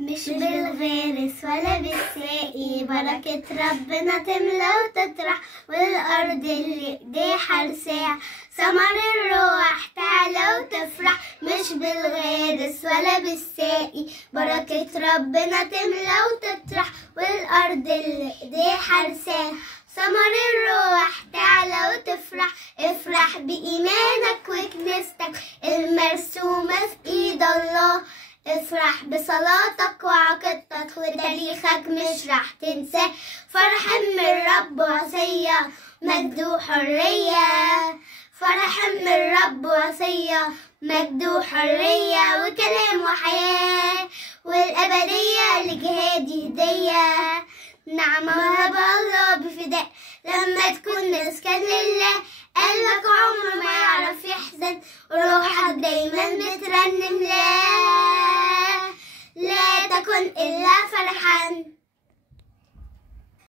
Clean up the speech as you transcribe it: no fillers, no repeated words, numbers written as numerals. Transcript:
مش بالغرس ولا بالساقي، بركة ربنا تملى وتطرح، والأرض اللي ايديه حرساها ثمر الروح تعلى وتفرح. مش بالغرس ولا بالساقي، بركة ربنا تملى وتطرح، والأرض اللي ايديه حرساها ثمر الروح تعلى وتفرح. افرح بإيمانك وكنيستك المرسومة في إيد الله، افرح بصلاتك وعقيدتك وتاريخك مش راح تنساه. فرح من الرب وصية مجد وحرية، فرح من الرب وصية مجد وحرية، وكلام وحياة والأبدية لجهادي هدية. نعمة وهب الله بفداء لما تكون مسكن لله، قلبك عمره ما يعرف يحزن وروحك دايما بترنم لا تكن إلا فرح